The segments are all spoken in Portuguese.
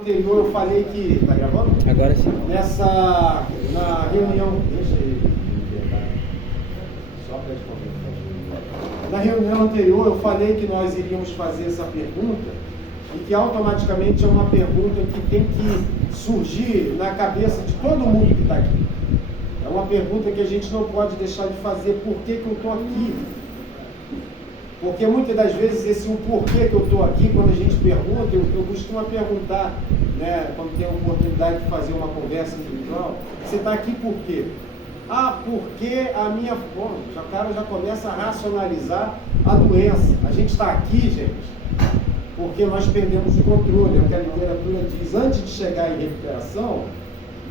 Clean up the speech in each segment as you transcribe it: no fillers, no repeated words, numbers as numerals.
Anterior eu falei que. Tá gravando? Agora sim. Na reunião. Deixa ele. Só para responder. Na reunião anterior eu falei que nós iríamos fazer essa pergunta e que automaticamente é uma pergunta que tem que surgir na cabeça de todo mundo que está aqui. É uma pergunta que a gente não pode deixar de fazer: por que eu estou aqui? Porque muitas das vezes esse porquê que eu estou aqui, quando a gente pergunta, eu costumo perguntar, né, quando tem a oportunidade de fazer uma conversa individual: você está aqui por quê? Ah, porque a minha... Bom, o cara já começa a racionalizar a doença. A gente está aqui, gente, porque nós perdemos o controle. É o que a literatura diz: antes de chegar em recuperação,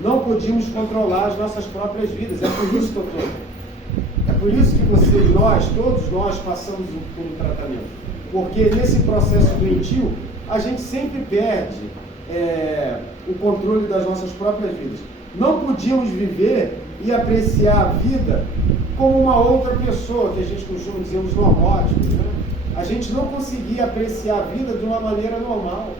não podíamos controlar as nossas próprias vidas. É por isso que eu estou aqui. É por isso que todos nós passamos por um tratamento. Porque nesse processo doentio, a gente sempre perde o controle das nossas próprias vidas. Não podíamos viver e apreciar a vida como uma outra pessoa, que a gente costuma dizer os normóticos, né? A gente não conseguia apreciar a vida de uma maneira normal.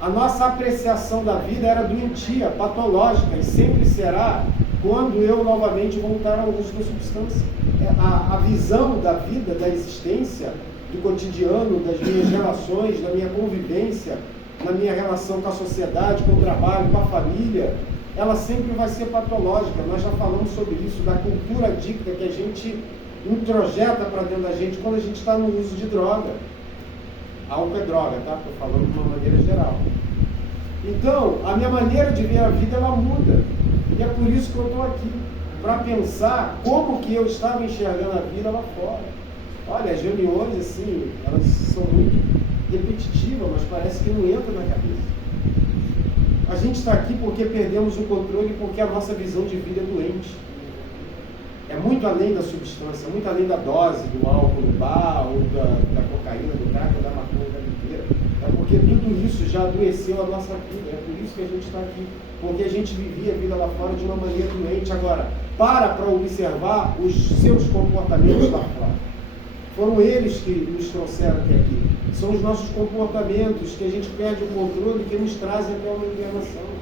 A nossa apreciação da vida era doentia, patológica, e sempre será quando eu novamente voltar ao uso da substância. A visão da vida, da existência, do cotidiano, das minhas relações, da minha convivência, na minha relação com a sociedade, com o trabalho, com a família, ela sempre vai ser patológica. Nós já falamos sobre isso, da cultura adicta que a gente introjeta para dentro da gente quando a gente está no uso de droga. Álcool é droga, tá? Estou falando de uma maneira geral. Então, a minha maneira de ver a vida, ela muda. E é por isso que eu estou aqui, para pensar como que eu estava enxergando a vida lá fora. Olha, as reuniões, assim, elas são muito repetitivas, mas parece que não entra na cabeça. A gente está aqui porque perdemos o controle, porque a nossa visão de vida é doente. É muito além da substância, muito além da dose do álcool do bar, ou da cocaína, do crack, ou da maconha, da bebida. É porque tudo isso já adoeceu a nossa vida. É por isso que a gente está aqui. Porque a gente vivia a vida lá fora de uma maneira doente. Agora, para observar os seus comportamentos lá fora. Foram eles que nos trouxeram até aqui. São os nossos comportamentos que a gente perde o controle, que nos trazem até uma internação.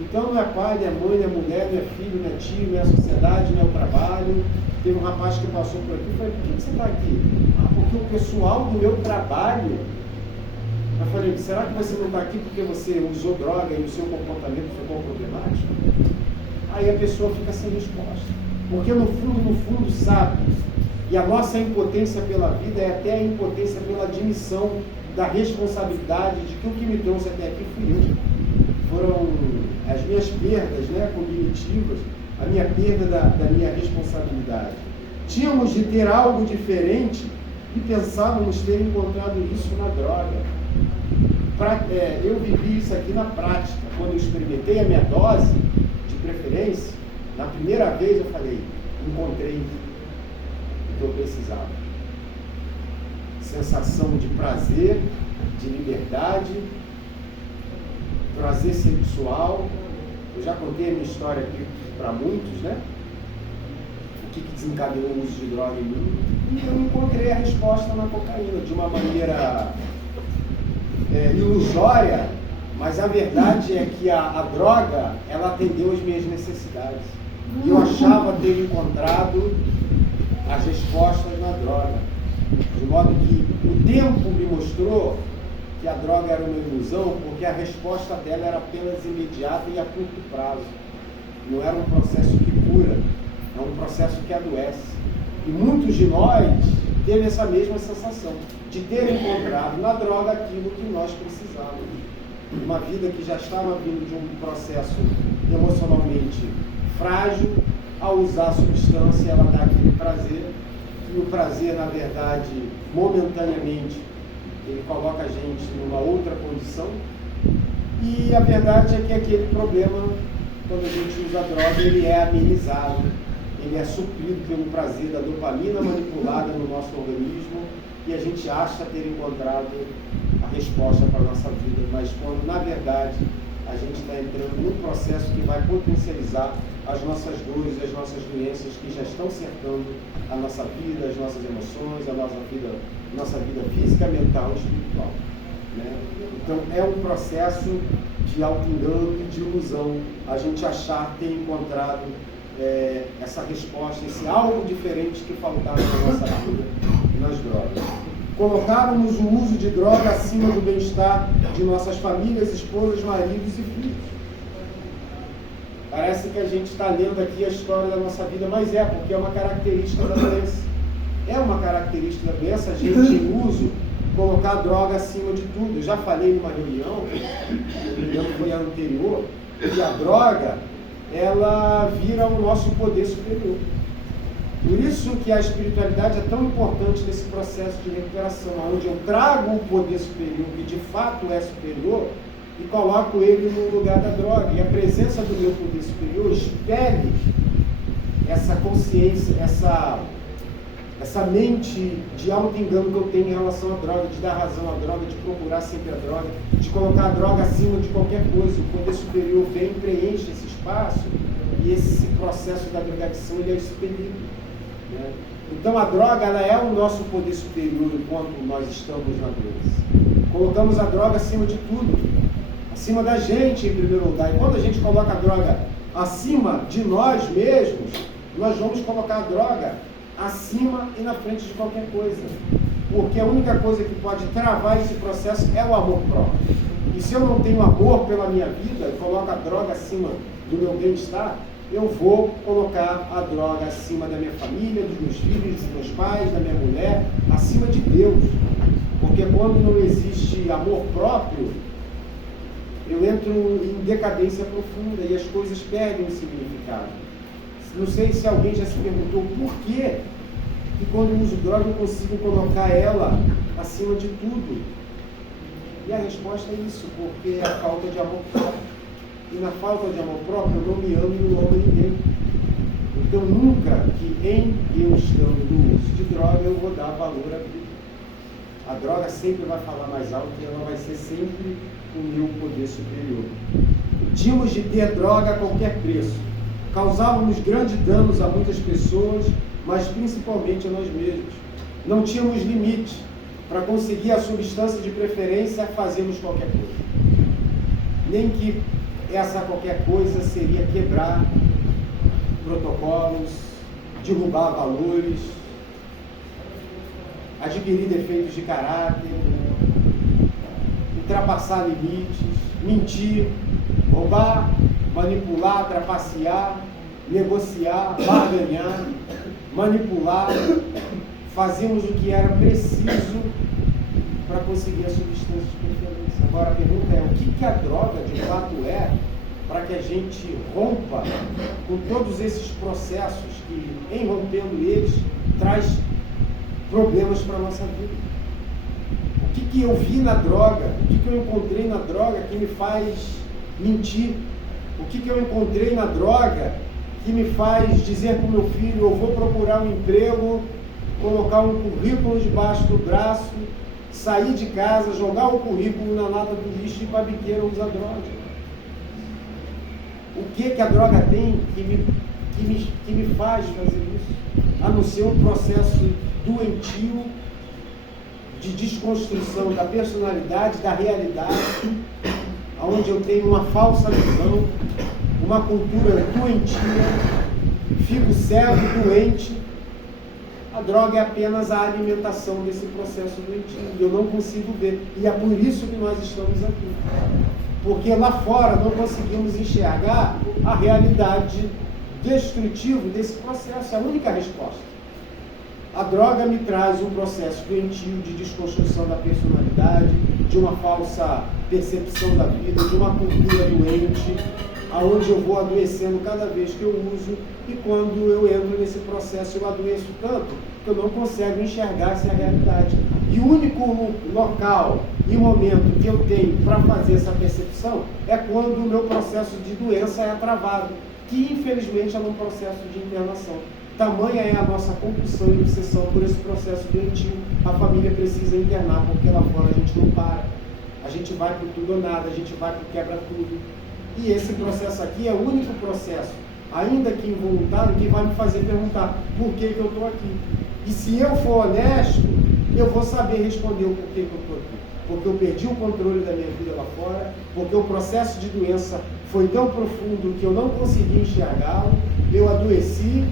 Então não é pai, não é mãe, não é mulher, não é filho, não é tio, não é a sociedade, não é o trabalho. Teve um rapaz que passou por aqui e falei: por que você está aqui? Ah, porque o pessoal do meu trabalho... Eu falei: será que você não está aqui porque você usou droga e o seu comportamento ficou problemático? Aí a pessoa fica sem resposta. Porque no fundo sabe. E a nossa impotência pela vida é até a impotência pela admissão da responsabilidade de que o que me trouxe até aqui fui eu. Foram as minhas perdas, né, cognitivas, a minha perda da minha responsabilidade. Tínhamos de ter algo diferente e pensávamos ter encontrado isso na droga. Eu vivi isso aqui na prática. Quando eu experimentei a minha dose, de preferência, na primeira vez eu falei: encontrei o que eu precisava. Sensação de prazer, de liberdade, prazer sexual. Eu já contei a minha história aqui para muitos, né? O que desencadeou o uso de droga em mim. E eu encontrei a resposta na cocaína, de uma maneira ilusória, mas a verdade é que a droga, ela atendeu às minhas necessidades. E eu achava ter encontrado as respostas na droga. De modo que o tempo me mostrou que a droga era uma ilusão, porque a resposta dela era apenas imediata e a curto prazo. Não era um processo que cura, é um processo que adoece. E muitos de nós teve essa mesma sensação, de ter encontrado na droga aquilo que nós precisávamos. Uma vida que já estava vindo de um processo emocionalmente frágil, ao usar a substância ela dá aquele prazer, e o prazer, na verdade, momentaneamente, ele coloca a gente numa outra condição, e a verdade é que aquele problema, quando a gente usa a droga, ele é amenizado, ele é suprido pelo prazer da dopamina manipulada no nosso organismo, e a gente acha ter encontrado a resposta para a nossa vida, mas quando, na verdade, a gente está entrando num processo que vai potencializar as nossas dores, as nossas doenças que já estão cercando a nossa vida, as nossas emoções, a nossa vida física, mental e espiritual. Né? Então é um processo de auto-engano e de ilusão a gente achar ter encontrado essa resposta, esse algo diferente que faltava na nossa vida nas drogas. Colocávamos o uso de droga acima do bem-estar de nossas famílias, esposas, maridos e filhos. Parece que a gente está lendo aqui a história da nossa vida, mas porque é uma característica da doença. É uma característica da doença a gente em uso colocar a droga acima de tudo. Eu já falei numa reunião, foi a anterior, que a droga, ela vira o nosso poder superior. Por isso que a espiritualidade é tão importante nesse processo de recuperação, onde eu trago o poder superior, que de fato é superior, e coloco ele no lugar da droga. E a presença do meu poder superior expele essa consciência, essa mente de auto-engano que eu tenho em relação à droga, de dar razão à droga, de procurar sempre a droga, de colocar a droga acima de qualquer coisa. O poder superior vem, preenche esse espaço, e esse processo da drogadição ele é expelido, né? Então a droga, ela é o nosso poder superior enquanto nós estamos na doença. Colocamos a droga acima de tudo, acima da gente em primeiro lugar. E quando a gente coloca a droga acima de nós mesmos, nós vamos colocar a droga acima e na frente de qualquer coisa. Porque a única coisa que pode travar esse processo é o amor próprio. E se eu não tenho amor pela minha vida e coloco a droga acima do meu bem-estar, eu vou colocar a droga acima da minha família, dos meus filhos, dos meus pais, da minha mulher, acima de Deus. Porque quando não existe amor próprio, eu entro em decadência profunda e as coisas perdem o significado. Não sei se alguém já se perguntou por que quando eu uso droga eu consigo colocar ela acima de tudo. E a resposta é isso, porque é a falta de amor próprio. E na falta de amor próprio eu não me amo e não amo ninguém. Então nunca que em eu estando no uso de droga eu vou dar valor à vida. A droga sempre vai falar mais alto e ela vai ser sempre o meu poder superior. Tínhamos de ter droga a qualquer preço. Causávamos grandes danos a muitas pessoas, mas principalmente a nós mesmos. Não tínhamos limite. Para conseguir a substância de preferência, fazíamos qualquer coisa. Nem que essa qualquer coisa seria quebrar protocolos, derrubar valores, adquirir defeitos de caráter, ultrapassar limites, mentir, roubar, manipular, trapacear, negociar, barganhar, manipular. Fazíamos o que era preciso para conseguir a substância de preferência. Agora a pergunta é, o que a droga de fato é para que a gente rompa com todos esses processos que, em rompendo eles, traz problemas para a nossa vida? O que eu vi na droga? O que eu encontrei na droga que me faz mentir? O que eu encontrei na droga que me faz dizer para o meu filho, eu vou procurar um emprego, colocar um currículo debaixo do braço, sair de casa, jogar o currículo na lata do lixo e ir para a biqueira usar droga? O que a droga tem que me faz fazer isso? A não ser um processo doentio de desconstrução da personalidade, da realidade, onde eu tenho uma falsa visão, uma cultura doentia, fico cego, doente. A droga é apenas a alimentação desse processo doentio, e eu não consigo ver. E é por isso que nós estamos aqui. Porque lá fora não conseguimos enxergar a realidade destrutiva desse processo. É a única resposta. A droga me traz um processo doentio de desconstrução da personalidade, de uma falsa percepção da vida, de uma cultura doente, aonde eu vou adoecendo cada vez que eu uso, e quando eu entro nesse processo eu adoeço tanto que eu não consigo enxergar essa realidade. E o único local e momento que eu tenho para fazer essa percepção é quando o meu processo de doença é travado, que infelizmente é num processo de internação. Tamanha é a nossa compulsão e obsessão por esse processo doentio. A família precisa internar, porque lá fora a gente não para. A gente vai para tudo ou nada, a gente vai para quebra tudo. E esse processo aqui é o único processo, ainda que involuntário, que vai me fazer perguntar por que eu estou aqui. E se eu for honesto, eu vou saber responder o porquê que eu estou aqui. porque eu perdi o controle da minha vida lá fora, porque o processo de doença foi tão profundo que eu não consegui enxergá-lo, eu adoeci,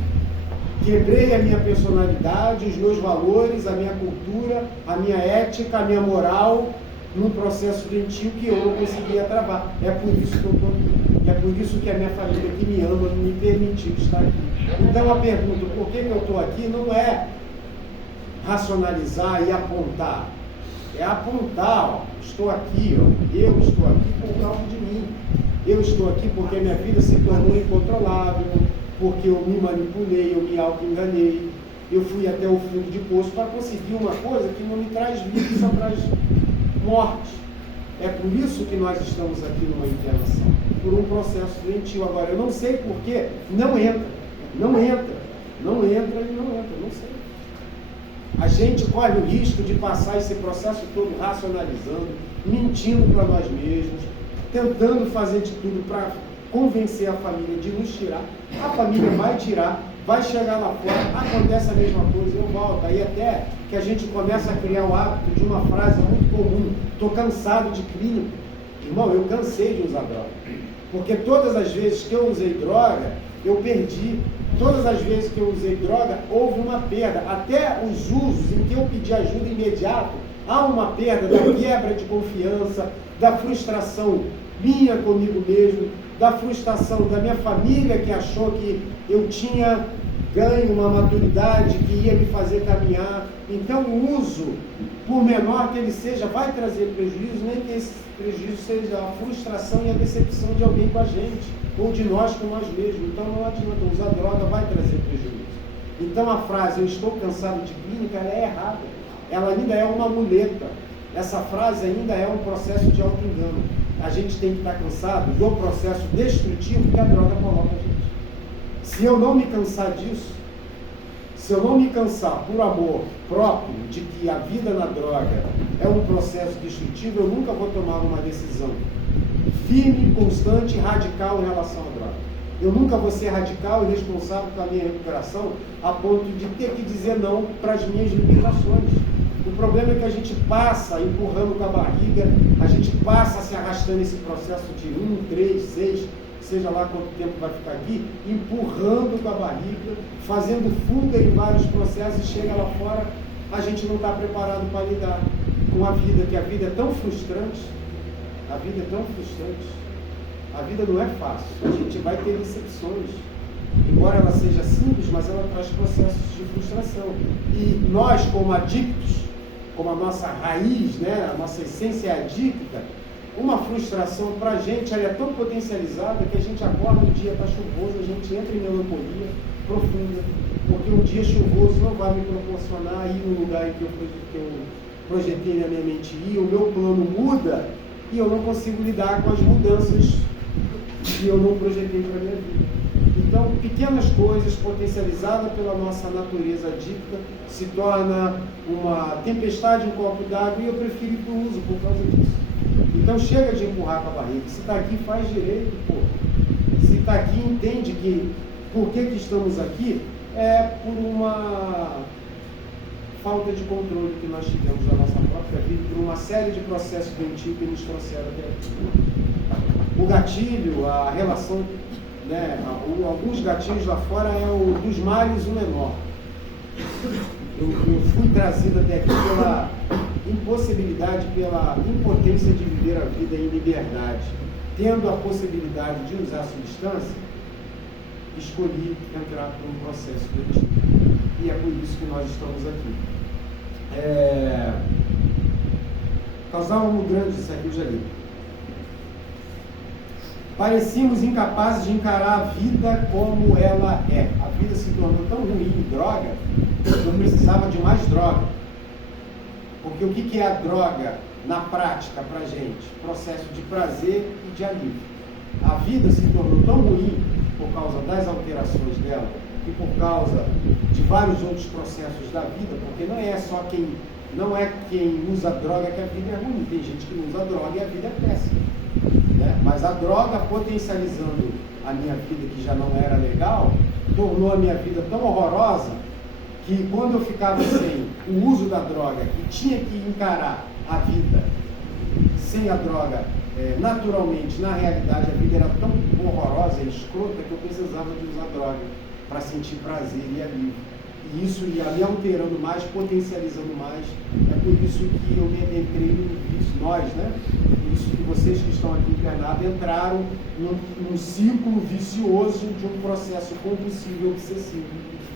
quebrei a minha personalidade, os meus valores, a minha cultura, a minha ética, a minha moral, num processo doentio que eu não conseguia travar. É por isso que eu estou aqui. É por isso que a minha família que me ama me permitiu estar aqui. Então a pergunta, por que eu estou aqui, não é racionalizar e apontar. É apontar, ó, estou aqui, ó, eu estou aqui por causa de mim. Eu estou aqui porque a minha vida se tornou incontrolável, porque eu me manipulei, eu me auto-enganei, eu fui até o fundo de poço para conseguir uma coisa que não me traz vida, só traz morte. É por isso que nós estamos aqui numa internação, por um processo doentio. Agora, eu não sei porquê, não entra, não sei. A gente corre o risco de passar esse processo todo racionalizando, mentindo para nós mesmos, tentando fazer de tudo para convencer a família de nos tirar. A família vai tirar, vai chegar lá fora, acontece a mesma coisa, eu volto. Aí até que a gente começa a criar o hábito de uma frase muito comum: estou cansado de clínica. Irmão, eu cansei de usar droga, porque todas as vezes que eu usei droga, eu perdi. Todas as vezes que eu usei droga, houve uma perda. Até os usos em que eu pedi ajuda imediata, há uma perda da quebra de confiança, da frustração minha comigo mesmo, da frustração da minha família que achou que eu tinha ganho uma maturidade que ia me fazer caminhar. Então o uso, por menor que ele seja, vai trazer prejuízo, nem que esse prejuízo seja a frustração e a decepção de alguém com a gente, ou de nós com nós mesmos. Então não adianta, usar droga vai trazer prejuízo. Então a frase, eu estou cansado de clínica, ela é errada. Ela ainda é uma muleta. Essa frase ainda é um processo de auto-engano. A gente tem que estar cansado do processo destrutivo que a droga coloca a gente. Se eu não me cansar disso, se eu não me cansar por amor próprio de que a vida na droga é um processo destrutivo, eu nunca vou tomar uma decisão firme, constante e radical em relação à droga. Eu nunca vou ser radical e responsável pela minha recuperação a ponto de ter que dizer não para as minhas limitações. O problema é que a gente passa empurrando com a barriga, a gente passa se arrastando esse processo de 1, 3, 6, seja lá quanto tempo vai ficar aqui, empurrando com a barriga, fazendo fuga em vários processos, e chega lá fora, a gente não está preparado para lidar com a vida, que a vida é tão frustrante, a vida é tão frustrante, a vida não é fácil, a gente vai ter decepções, embora ela seja simples, mas ela traz processos de frustração, e nós como adictos, como a nossa raiz, né, a nossa essência é adicta, uma frustração para a gente ela é tão potencializada que a gente acorda um dia, está chuvoso, a gente entra em melancolia profunda, porque um dia chuvoso não vai me proporcionar ir no lugar em que eu projetei na minha mente ir, o meu plano muda e eu não consigo lidar com as mudanças que eu não projetei para a minha vida. Então, pequenas coisas potencializadas pela nossa natureza adicta se torna uma tempestade em copo d'água e eu prefiro ir para o uso por causa disso. Então chega de empurrar com a barriga. Se está aqui, faz direito, pô. Se está aqui, entende que por que estamos aqui é por uma falta de controle que nós tivemos da nossa própria vida, por uma série de processos doentios que nos trouxeram até aqui. O gatilho, a relação, né, alguns gatilhos lá fora é o dos males o menor. Eu fui trazido até aqui pela impossibilidade, pela impotência de viver a vida em liberdade. Tendo a possibilidade de usar a substância, escolhi entrar por um processo doentio. E é por isso que nós estamos aqui. Causava um grande, isso aqui eu já li. Parecíamos incapazes de encarar a vida como ela é. A vida se tornou tão ruim em droga que eu precisava de mais droga. Porque o que é a droga na prática para a gente? Processo de prazer e de alívio. A vida se tornou tão ruim por causa das alterações dela e por causa de vários outros processos da vida, porque não é só quem usa droga que a vida é ruim. Tem gente que não usa droga e a vida é péssima. Né? Mas a droga, potencializando a minha vida, que já não era legal, tornou a minha vida tão horrorosa que quando eu ficava sem o uso da droga e tinha que encarar a vida sem a droga, naturalmente, na realidade, a vida era tão horrorosa e escrota que eu precisava de usar droga para sentir prazer e alívio. E isso ia me alterando mais, potencializando mais. É por isso que eu me entrei no vício, nós, né? Por isso que vocês que estão aqui internados entraram num ciclo vicioso de um processo compulsivo e obsessivo.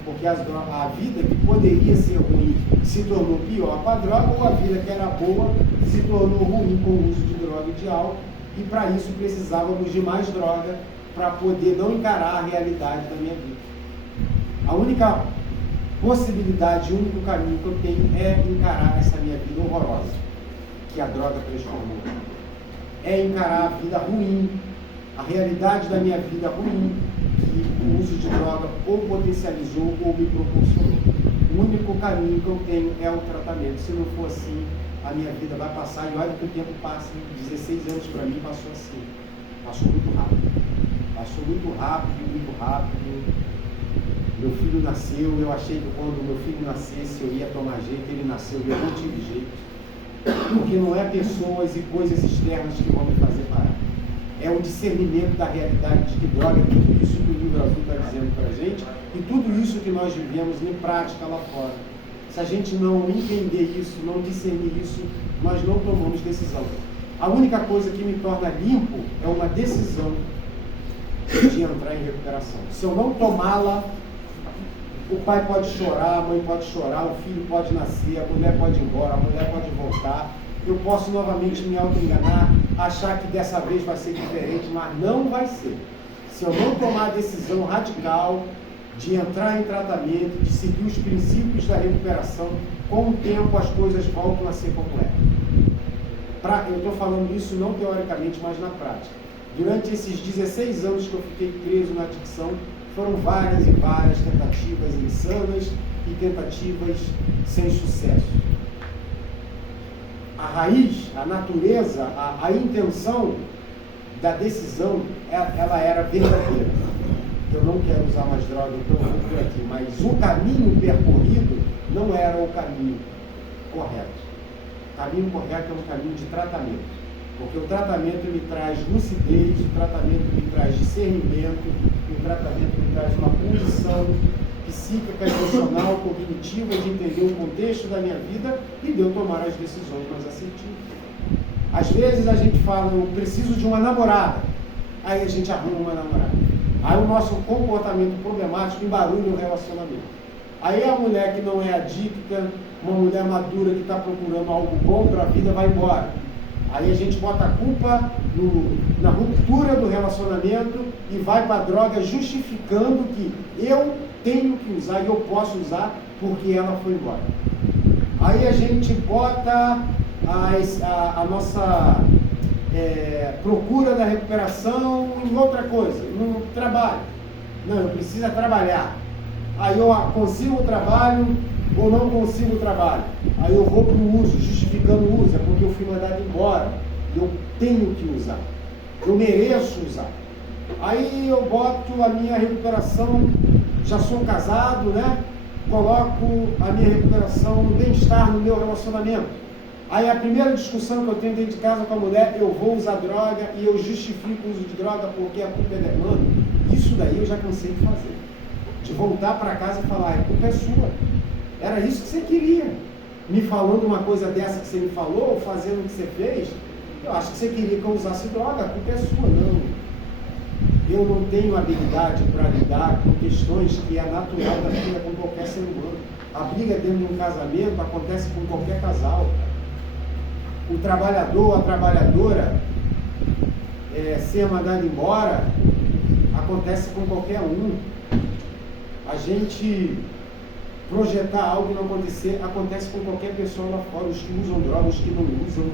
Porque a vida que poderia ser ruim se tornou pior com a droga, ou a vida que era boa se tornou ruim com o uso de droga e de álcool, e para isso precisávamos de mais droga para poder não encarar a realidade da minha vida. A única possibilidade, o único caminho que eu tenho é encarar essa minha vida horrorosa, que a droga transformou. É encarar a vida ruim, a realidade da minha vida ruim, que o uso de droga ou potencializou ou me proporcionou. O único caminho que eu tenho é o tratamento. Se não for assim, a minha vida vai passar, e olha que o tempo passa, 16 anos para mim passou assim. Passou muito rápido. Passou muito rápido, muito rápido. Meu filho nasceu, eu achei que quando meu filho nascesse eu ia tomar jeito, ele nasceu e eu não tive jeito. Porque não é pessoas e coisas externas que vão me fazer parar. É o discernimento da realidade de que droga é tudo isso que o livro azul está dizendo para a gente, e tudo isso que nós vivemos em prática lá fora. Se a gente não entender isso, não discernir isso, nós não tomamos decisão. A única coisa que me torna limpo é uma decisão de entrar em recuperação. Se eu não tomá-la, o pai pode chorar, a mãe pode chorar, o filho pode nascer, a mulher pode ir embora, a mulher pode voltar. Eu posso novamente me auto-enganar, achar que dessa vez vai ser diferente, mas não vai ser. Se eu não tomar a decisão radical de entrar em tratamento, de seguir os princípios da recuperação, com o tempo as coisas voltam a ser como é. Eu estou falando isso não teoricamente, mas na prática. Durante esses 16 anos que eu fiquei preso na adicção, foram várias e várias tentativas insanas e tentativas sem sucesso. A raiz, a natureza, a intenção da decisão, ela era verdadeira. Eu não quero usar mais droga, então eu vou por aqui. Mas o caminho percorrido não era o caminho correto. O caminho correto é um caminho de tratamento. Porque o tratamento me traz lucidez, o tratamento me traz discernimento, o tratamento me traz uma condição psíquica, emocional, cognitiva, de entender o contexto da minha vida e de eu tomar as decisões mais assertivas. Às vezes a gente fala, eu preciso de uma namorada, aí a gente arruma uma namorada. Aí o nosso comportamento problemático embarulha o relacionamento. Aí a mulher que não é adicta, uma mulher madura que está procurando algo bom para a vida, vai embora. Aí a gente bota a culpa na ruptura do relacionamento e vai para a droga justificando que eu tenho que usar e eu posso usar porque ela foi embora. Aí a gente bota a nossa procura da recuperação em outra coisa, no trabalho. Não, eu preciso trabalhar. Aí eu consigo o trabalho ou não consigo o trabalho. Aí eu vou para o uso, justificando o uso, é porque eu fui mandado embora. Eu tenho que usar. Eu mereço usar. Aí eu boto a minha recuperação, já sou casado, né? Coloco a minha recuperação no bem-estar no meu relacionamento. Aí a primeira discussão que eu tenho dentro de casa com a mulher, eu vou usar droga e eu justifico o uso de droga porque a culpa é dela. Mano, isso daí eu já cansei de fazer. De voltar para casa e falar, a culpa é sua. Era isso que você queria. Me falando uma coisa dessa que você me falou, ou fazendo o que você fez, eu acho que você queria que eu usasse droga, a culpa é sua. Não. Eu não tenho habilidade para lidar com questões que é natural da vida com qualquer ser humano. A briga dentro de um casamento acontece com qualquer casal. O trabalhador, a trabalhadora, ser mandado embora, acontece com qualquer um. A gente projetar algo e não acontecer, acontece com qualquer pessoa lá fora, os que usam droga, os que não usam.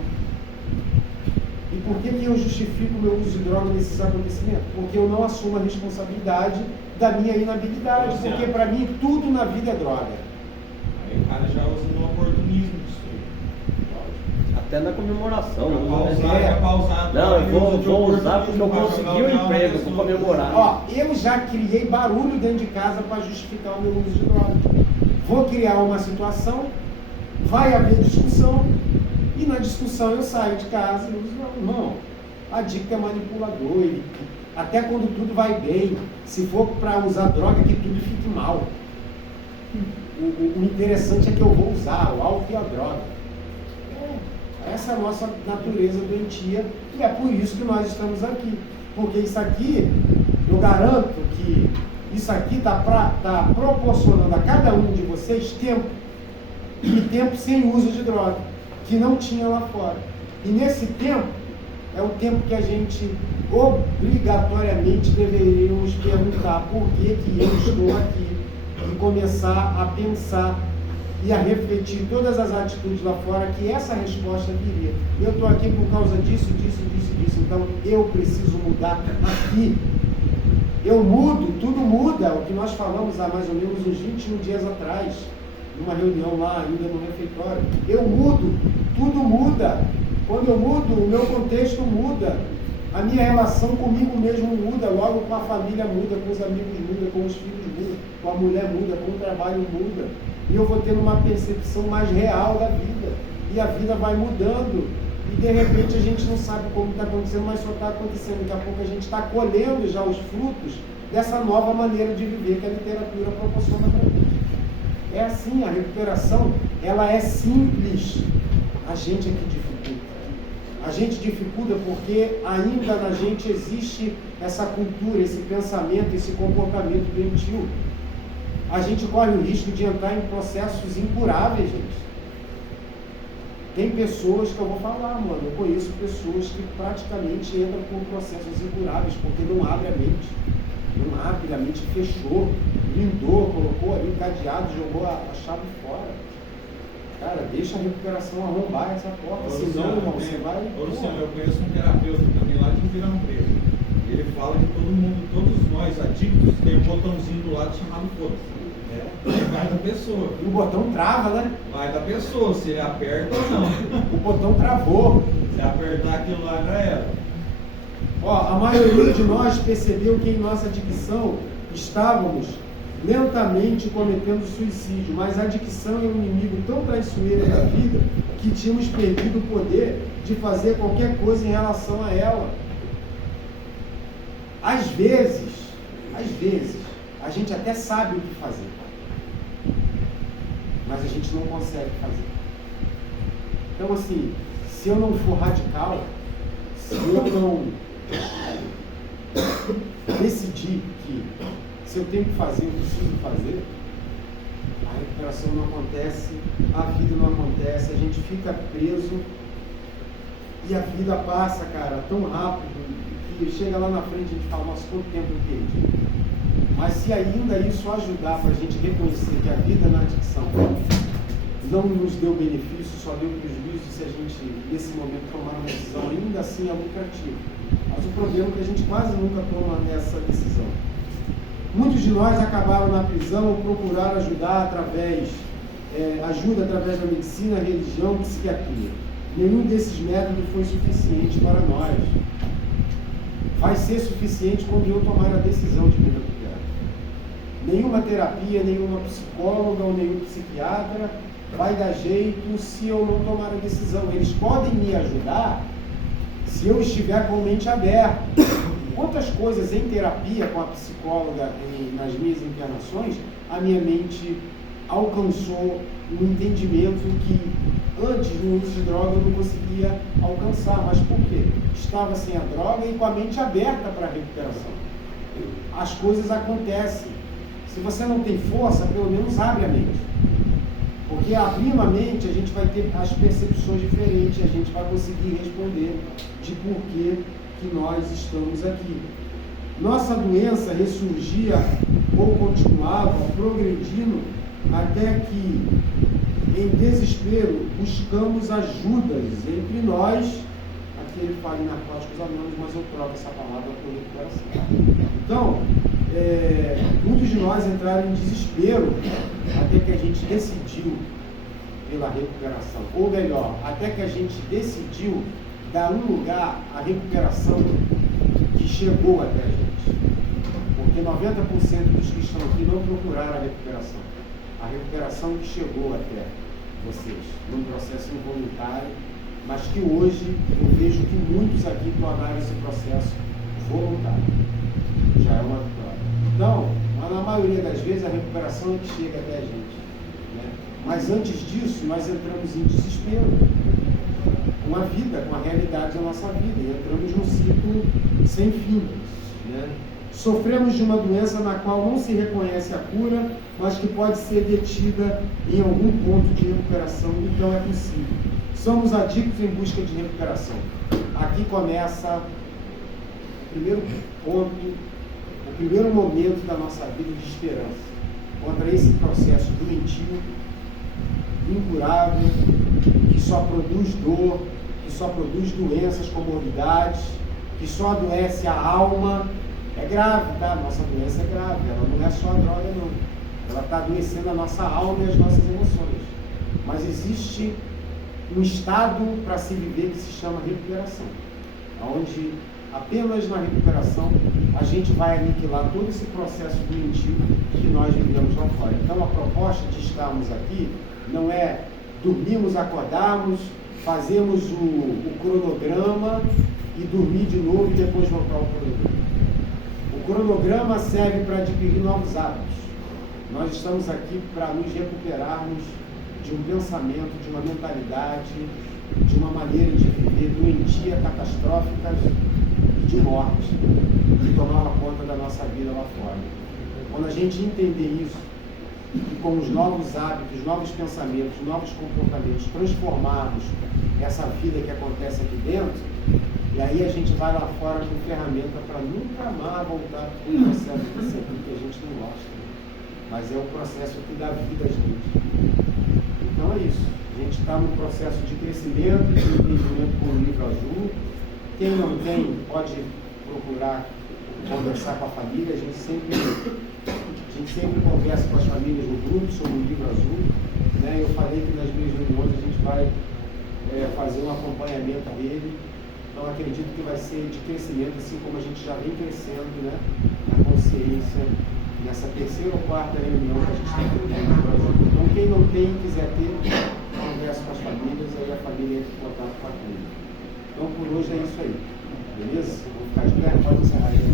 E por que eu justifico o meu uso de droga nesses acontecimentos? Porque eu não assumo a responsabilidade da minha inabilidade, porque para mim tudo na vida é droga. Aí o cara já usa no oportunismo disso. Até na comemoração. Não, eu vou usar porque eu consegui um emprego, vou comemorar. Ó, eu já criei barulho dentro de casa para justificar o meu uso de droga. Vou criar uma situação, vai haver discussão, E na discussão eu saio de casa e eu digo, não, adicto é manipulador, até quando tudo vai bem, se for para usar droga, que tudo fique mal. O interessante é que eu vou usar o álcool e a droga. Essa é a nossa natureza doentia e é por isso que nós estamos aqui. Porque isso aqui, eu garanto que isso aqui está proporcionando a cada um de vocês tempo, e tempo sem uso de droga, que não tinha lá fora. E nesse tempo, é o tempo que a gente obrigatoriamente deveríamos perguntar por que eu estou aqui e começar a pensar e a refletir todas as atitudes lá fora, que essa resposta viria. Eu estou aqui por causa disso, então eu preciso mudar aqui. Eu mudo, tudo muda, o que nós falamos há mais ou menos uns 21 dias atrás, numa reunião lá ainda no refeitório. Eu mudo, tudo muda. Quando eu mudo, o meu contexto muda. A minha relação comigo mesmo muda, logo com a família muda, com os amigos muda, com os filhos muda, com a mulher muda, com o trabalho muda. E eu vou tendo uma percepção mais real da vida. E a vida vai mudando. E de repente a gente não sabe como está acontecendo, mas só está acontecendo. Daqui a pouco a gente está colhendo já os frutos dessa nova maneira de viver que a literatura proporciona para mim. É assim, a recuperação, ela é simples. A gente é que dificulta. A gente dificulta porque ainda na gente existe essa cultura, esse pensamento, esse comportamento doentio. A gente corre o risco de entrar em processos incuráveis, gente. Tem pessoas que eu vou falar, mano, eu conheço pessoas que praticamente entram por processos incuráveis, porque não abre a mente. Não abre, a mente fechou, blindou, colocou ali o cadeado, jogou a chave fora. Cara, deixa a recuperação arrombar essa porta, senão, irmão, você vai... Ô, Luciano, eu conheço um terapeuta também lá de Ribeirão Preto. Ele fala que todo mundo, todos nós adictos, tem um botãozinho do lado chamado foda-se. Vai da pessoa. E o botão trava, né? Vai da pessoa, se ele aperta ou não. O botão travou. Se apertar aquilo lá, já era. Ó, a maioria de nós percebeu que em nossa adicção estávamos lentamente cometendo suicídio, mas a adicção é um inimigo tão traiçoeiro da vida que tínhamos perdido o poder de fazer qualquer coisa em relação a ela. Às vezes, a gente até sabe o que fazer, mas a gente não consegue fazer. Então, assim, se eu não for radical, se eu não decidir que se eu tenho que fazer, eu preciso fazer, a recuperação não acontece, a vida não acontece, a gente fica preso e a vida passa, cara, tão rápido que chega lá na frente e a gente fala, nossa, quanto tempo eu perdi. Mas se ainda isso ajudar para a gente reconhecer que a vida na adicção não nos deu benefício, só deu prejuízo, se a gente, nesse momento, tomar uma decisão, ainda assim é lucrativo. Mas o problema é que a gente quase nunca toma essa decisão. Muitos de nós acabaram na prisão ou procuraram ajuda através da medicina, religião, psiquiatria. Nenhum desses métodos foi suficiente para nós. Vai ser suficiente quando eu tomar a decisão de me recuperar. Nenhuma terapia, nenhuma psicóloga ou nenhum psiquiatra vai dar jeito se eu não tomar a decisão. Eles podem me ajudar se eu estiver com a mente aberta. Quantas coisas em terapia com a psicóloga nas minhas internações, a minha mente alcançou um entendimento que antes no uso de droga eu não conseguia alcançar. Mas por quê? Estava sem a droga e com a mente aberta para a recuperação. As coisas acontecem. Se você não tem força, pelo menos abre a mente. Porque abrindo a mente, a gente vai ter as percepções diferentes, a gente vai conseguir responder de por que nós estamos aqui. Nossa doença ressurgia ou continuava progredindo até que, em desespero, buscamos ajudas entre nós. Aqui ele fala em Narcóticos Anônimos, mas eu troco essa palavra por recuperação. Então, muitos de nós entraram em desespero até que a gente decidiu pela recuperação. Ou melhor, até que a gente decidiu dar um lugar à recuperação que chegou até a gente. Porque 90% dos que estão aqui não procuraram a recuperação. A recuperação que chegou até vocês, num processo involuntário, mas que hoje eu vejo que muitos aqui tornaram esse processo voluntário. Já é uma vitória. Então, mas na maioria das vezes a recuperação é que chega até a gente, né? Mas antes disso, nós entramos em desespero com a vida, com a realidade da nossa vida, e entramos num ciclo sem fim, né? Sofremos de uma doença na qual não se reconhece a cura, mas que pode ser detida em algum ponto de recuperação, então é possível. Somos adictos em busca de recuperação. Aqui começa o primeiro ponto, o primeiro momento da nossa vida de esperança contra esse processo doentio, incurável, que só produz dor, que só produz doenças, comorbidades, que só adoece a alma. É grave, tá? Nossa doença é grave, ela não é só a droga, não. Ela está adoecendo a nossa alma e as nossas emoções. Mas existe um estado para se viver que se chama recuperação, onde apenas na recuperação a gente vai aniquilar todo esse processo doentio que nós vivemos lá fora. Então a proposta de estarmos aqui não é dormirmos, acordarmos, fazermos o cronograma e dormir de novo e depois voltar ao cronograma. O cronograma serve para adquirir novos hábitos. Nós estamos aqui para nos recuperarmos de um pensamento, de uma mentalidade, de uma maneira de viver doentia, catastróficas e de morte, que tomava conta da nossa vida lá fora. Quando a gente entender isso, e com os novos hábitos, novos pensamentos, novos comportamentos, transformarmos essa vida que acontece aqui dentro, e aí a gente vai lá fora com ferramenta para nunca mais voltar para o processo desse aqui que a gente não gosta, né? Mas é o processo que dá vida a gente. Então é isso. A gente está num processo de crescimento, de entendimento com o livro azul. Quem não tem, pode procurar conversar com a família. A gente sempre conversa com as famílias no grupo sobre o livro azul, né? Eu falei que nas minhas reuniões a gente vai fazer um acompanhamento dele. Então acredito que vai ser de crescimento, assim como a gente já vem crescendo, né, na consciência, nessa terceira ou quarta reunião que a gente está tendo no livro azul. Então quem não tem e quiser ter, conversa com as famílias, aí a família entra em contato com a família. Então por hoje é isso aí. Beleza? Vou ficar de pé, pode encerrar aí.